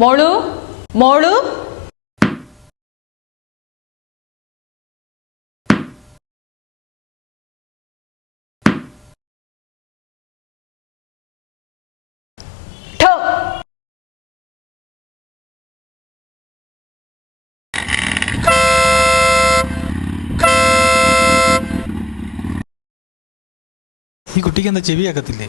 മോളു മോളു ഈ കുട്ടിക്ക് എന്താ ചെവിയാക്കത്തില്ലേ?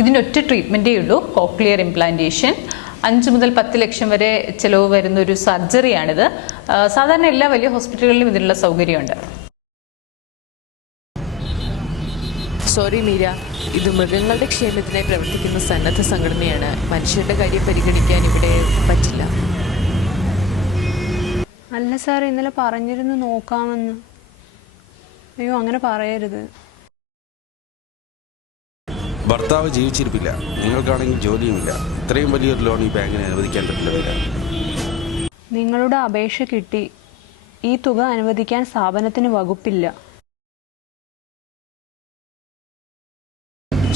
ഇതിനൊറ്റ ട്രീറ്റ്മെൻറ്റേ ഉള്ളൂ, കോക്ലിയർ ഇംപ്ലാന്റേഷൻ. 5 മുതൽ 10 ലക്ഷം വരെ ചിലവ് വരുന്ന ഒരു സർജറിയാണിത്. സാധാരണ എല്ലാ വലിയ ഹോസ്പിറ്റലുകളിലും ഇതിനുള്ള സൗകര്യമുണ്ട്. സോറി മീര, ഇത് മൃഗങ്ങളുടെ ക്ഷേമത്തിനായി പ്രവർത്തിക്കുന്ന സന്നദ്ധ സംഘടനയാണ്. മനുഷ്യരുടെ കാര്യം പരിഗണിക്കാൻ ഇവിടെ പറ്റില്ല. അല്ല സാർ, ഇന്നലെ പറഞ്ഞിരുന്നു നോക്കാമെന്ന്. അയ്യോ, അങ്ങനെ പറയരുത്. ഭർത്താവ് ജീവിച്ചിരിപ്പില്ല, നിങ്ങൾക്കാണെങ്കിൽ ജോലിയുമില്ല. ഇത്രയും വലിയൊരു ലോൺ ഈ ബാങ്കിന് അനുവദിക്കാൻ പറ്റില്ല. നിങ്ങളുടെ അപേക്ഷ കിട്ടി. ഈ തുക അനുവദിക്കാൻ സ്ഥാപനത്തിന് വകുപ്പില്ല.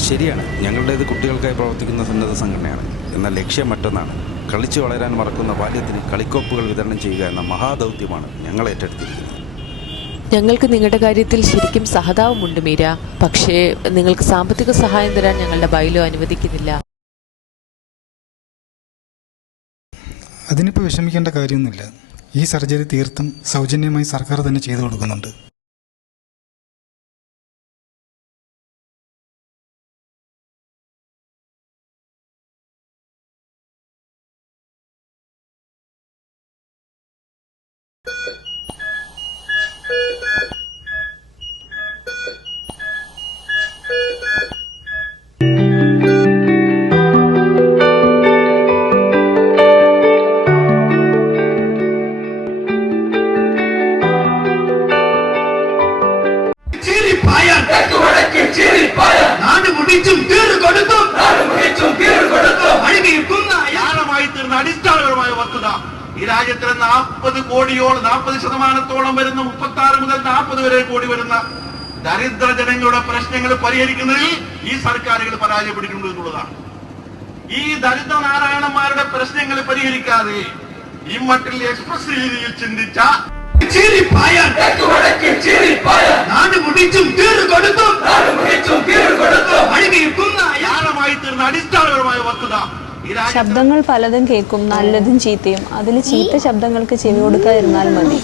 ശരിയാണ്, ഞങ്ങളുടേത് കുട്ടികൾക്കായി പ്രവർത്തിക്കുന്ന സന്നദ്ധ സംഘടനയാണ്. എന്നാൽ ലക്ഷ്യം മറ്റൊന്നാണ്. കളിച്ചു വളരാൻ മറക്കുന്ന ബാല്യത്തിന് കളിക്കോപ്പുകൾ വിതരണം ചെയ്യുക എന്ന മഹാദൗത്യമാണ് ഞങ്ങൾ ഏറ്റെടുത്തിരിക്കുന്നത്. ഞങ്ങൾക്ക് നിങ്ങളുടെ കാര്യത്തിൽ ശരിക്കും സഹതാപമുണ്ട് മീര. പക്ഷേ നിങ്ങൾക്ക് സാമ്പത്തിക സഹായം തരാൻ ഞങ്ങളുടെ ബൈലോ അനുവദിക്കുന്നില്ല. അതിനിപ്പോൾ വിഷമിക്കേണ്ട കാര്യമൊന്നുമില്ല. ഈ സർജറി തീർത്തും സൗജന്യമായി സർക്കാർ തന്നെ ചെയ്തു കൊടുക്കുന്നുണ്ട്. അടിസ്ഥാനപരമായ വസ്തുത ഈ രാജ്യത്തിലെ 40% വരുന്ന 36 മുതൽ 40 വരെ കോടി വരുന്ന ദരിദ്ര ജനങ്ങളുടെ പ്രശ്നങ്ങൾ പരിഹരിക്കുന്നതിൽ ഈ സർക്കാരുകൾ പരാജയപ്പെട്ടിട്ടുണ്ട് എന്നുള്ളതാണ്. ഈ ദരിദ്ര നാരായണന്മാരുടെ പ്രശ്നങ്ങൾ പരിഹരിക്കാതെ ഈ മട്ടിൽ എക്സ്പ്രസ് രീതിയിൽ ചിന്തിച്ച അടിസ്ഥാനപരമായ വസ്തുത. ശബ്ദങ്ങൾ പലതും കേൾക്കും, നല്ലതും ചീത്തയും. അതിൽ ചീത്ത ശബ്ദങ്ങൾക്ക് ചെവി കൊടുക്കാതിരുന്നാൽ മതി.